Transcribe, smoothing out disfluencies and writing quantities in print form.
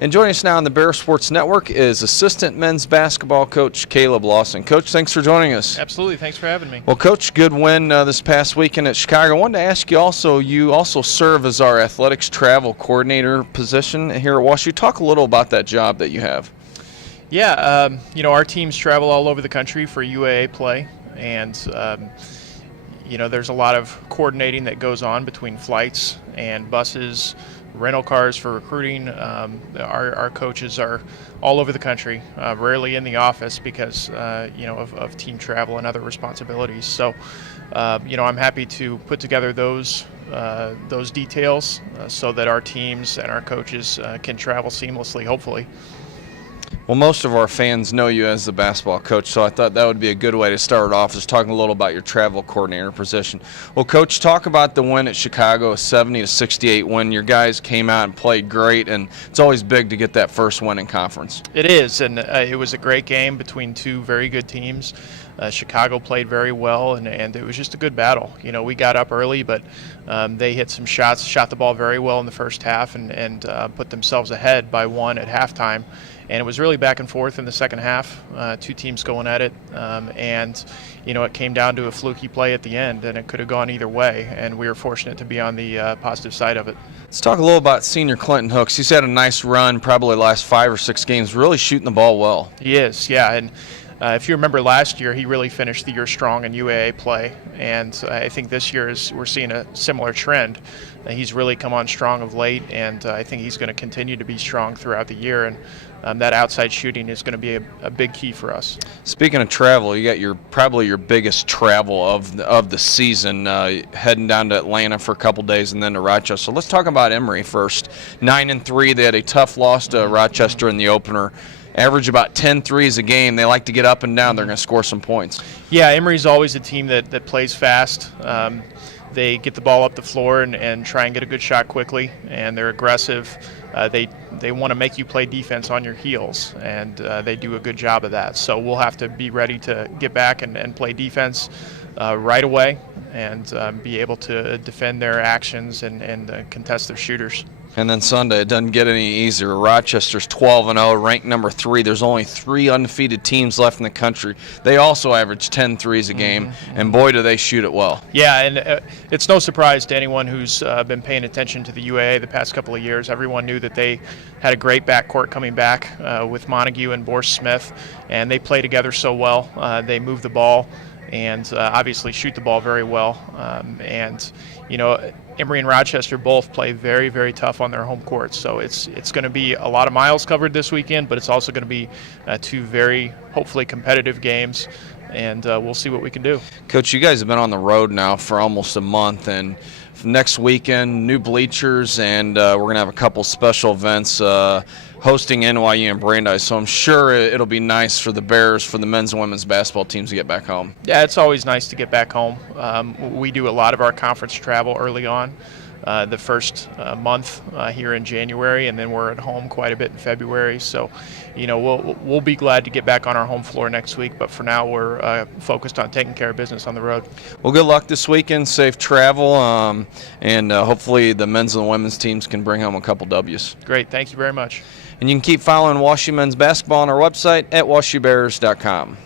And joining us now on the Bear Sports Network is assistant men's basketball coach Caleb Lawson. Coach, thanks for joining us. Absolutely. Thanks for having me. Well, Coach, good win this past weekend at Chicago. I wanted to ask you also, you also serve as our athletics travel coordinator position here at WashU. Talk a little about that job that you have. Yeah, our teams travel all over the country for UAA play, and there's a lot of coordinating that goes on between flights and buses, rental cars for recruiting. Our coaches are all over the country, rarely in the office because of team travel and other responsibilities. So, I'm happy to put together those details so that our teams and our coaches can travel seamlessly, hopefully. Well, most of our fans know you as the basketball coach, so I thought that would be a good way to start off, is talking a little about your travel coordinator position. Well, Coach, talk about the win at Chicago, a 70-68 win. Your guys came out and played great, and it's always big to get that first win in conference. It is, and it was a great game between two very good teams. Chicago played very well, and it was just a good battle. We got up early, but they hit some shots, shot the ball very well in the first half, and put themselves ahead by one at halftime. And it was really back and forth in the second half, two teams going at it. And it came down to a fluky play at the end, and it could have gone either way. And we were fortunate to be on the positive side of it. Let's talk a little about senior Clinton Hooks. He's had a nice run, probably the last 5 or 6 games, really shooting the ball well. He is, yeah. And if you remember last year, he really finished the year strong in UAA play. And I think this year we're seeing a similar trend. He's really come on strong of late, and I think he's going to continue to be strong throughout the year. And that outside shooting is going to be a big key for us. Speaking of travel, you got probably your biggest travel of the season, heading down to Atlanta for a couple days and then to Rochester. So let's talk about Emory first. 9-3, they had a tough loss to Rochester in the opener. Average about 10 threes a game. They like to get up and down. They're going to score some points. Yeah, Emory's always a team that plays fast. They get the ball up the floor and try and get a good shot quickly, and they're aggressive. They want to make you play defense on your heels, and they do a good job of that. So we'll have to be ready to get back and play defense right away and be able to defend their actions and contest their shooters. And then Sunday, it doesn't get any easier. Rochester's 12-0, ranked number 3. There's only 3 undefeated teams left in the country. They also average 10 threes a game, and boy, do they shoot it well. Yeah, and it's no surprise to anyone who's been paying attention to the UAA the past couple of years. Everyone knew that they had a great backcourt coming back with Montague and Borsch Smith, and they play together so well. They move the ball and obviously shoot the ball very well. Emory and Rochester both play very, very tough on their home courts. So it's going to be a lot of miles covered this weekend, but it's also going to be 2 very, hopefully, competitive games, and we'll see what we can do. Coach, you guys have been on the road now for almost a month, and next weekend, new bleachers, and we're going to have a couple special events hosting NYU and Brandeis, so I'm sure it'll be nice for the Bears, for the men's and women's basketball teams to get back home. Yeah, it's always nice to get back home. We do a lot of our conference travel early on, the first month here in January, and then we're at home quite a bit in February. So, we'll be glad to get back on our home floor next week, but for now we're focused on taking care of business on the road. Well, good luck this weekend, safe travel, and hopefully the men's and women's teams can bring home a couple W's. Great, thank you very much. And you can keep following WashU men's basketball on our website at washubears.com.